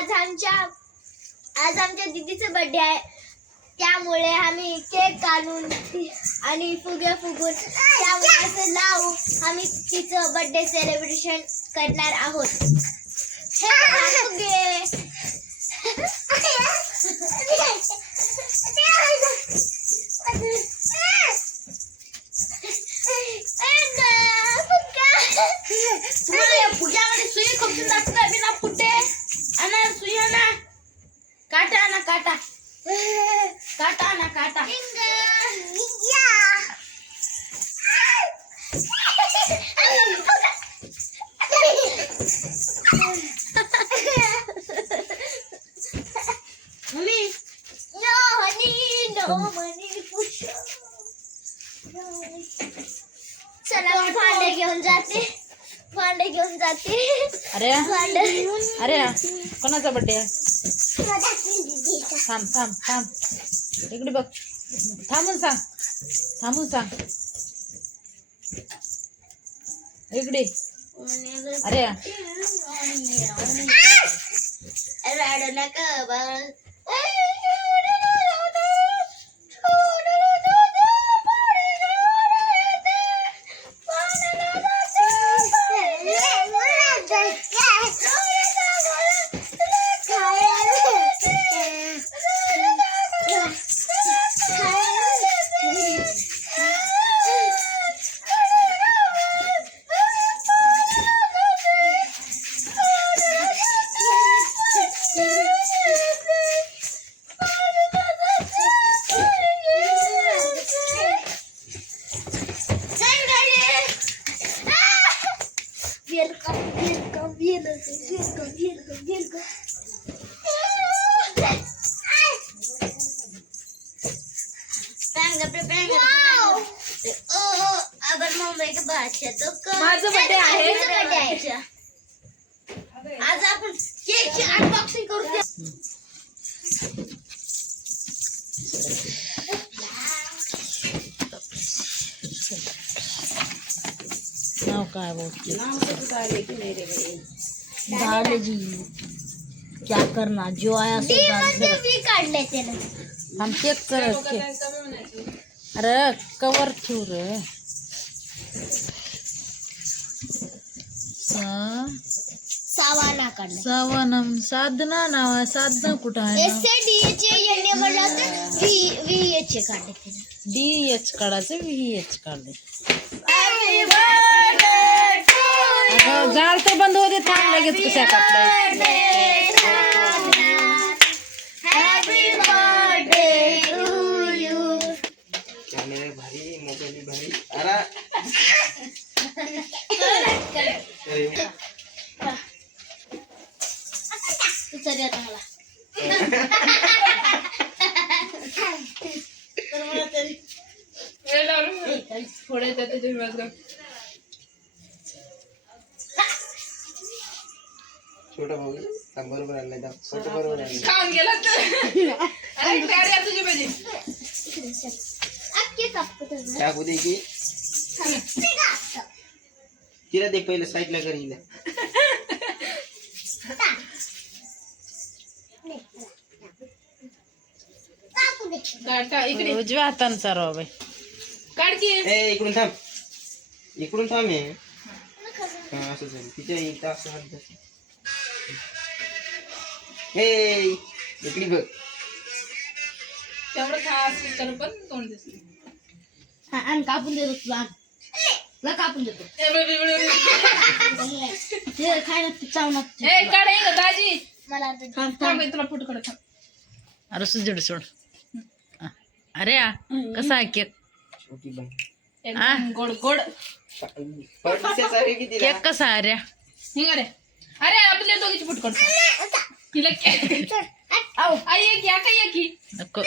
आज आमच्या दीदीचा बर्थडे आहे, त्यामुळे आम्ही केक काढून आणि फुगे फुगून त्यामुळे असं लावू आम्ही तिचं बर्थडे सेलिब्रेशन करणार आहोत. फुगे फुग्यामध्ये सुई खूप सुंदर बिना फुटे आणा सुई आणा काटा आणा काटा काटा आणा काटा मम्मी नो मनी पुश चला भांडे घेऊन जाते अरे कोणाचा बर्थडे आहे? थांब इकडे बघ. थांबून सांग इकडे. अरे रडू नका बाळ. माझा बर्थडे आहे. आज आपण केकची अनबॉक्सिंग करू. नाव काय बोलते दाल जी क्या करना जो आया सो काढले त्याला. हम चेक कर. अरे कवर ठेव रे. सावाना काढले. सावनम साधना नाव आहे. साधना कुठं आहे? SADH म्हणलं तर VH काढले त्याला. DH काढायचं VH काढले. जाळ तर बंद होते. थांब लगेच कशा कापल्या. Happy birthday to you. Camera भारी, मोबाईल भारी. अरे चल आता मला थोडे छोटा भाऊ बरोबर आणलाय. फोटो बरोबर आणलाय. खाऊन गेला अरे प्यारे तुझी पाहिजे. टाकू दे की तिला दे पहिलं साईडला कर. हिला इकडे उजव्या हातानं चालवा बाई. काढ की. इकडून थांब हे. हा असं झालं. तिच्या एक तास हात जाते. इकडे बघ. तेवढं खास तर पण तोंड दिसत. आणि कापून देतो तुला कापून देतो. खायला चावणार काढ दाजी. मला तुला फोटो काढ. अरे सुजड सोड. अरे कसा आहे केक? छोटी बाई गोड गोड केक कसा आहे? अरे अरे आपल्या दोघीची फोटो काढ. तिला आई एक या काही नको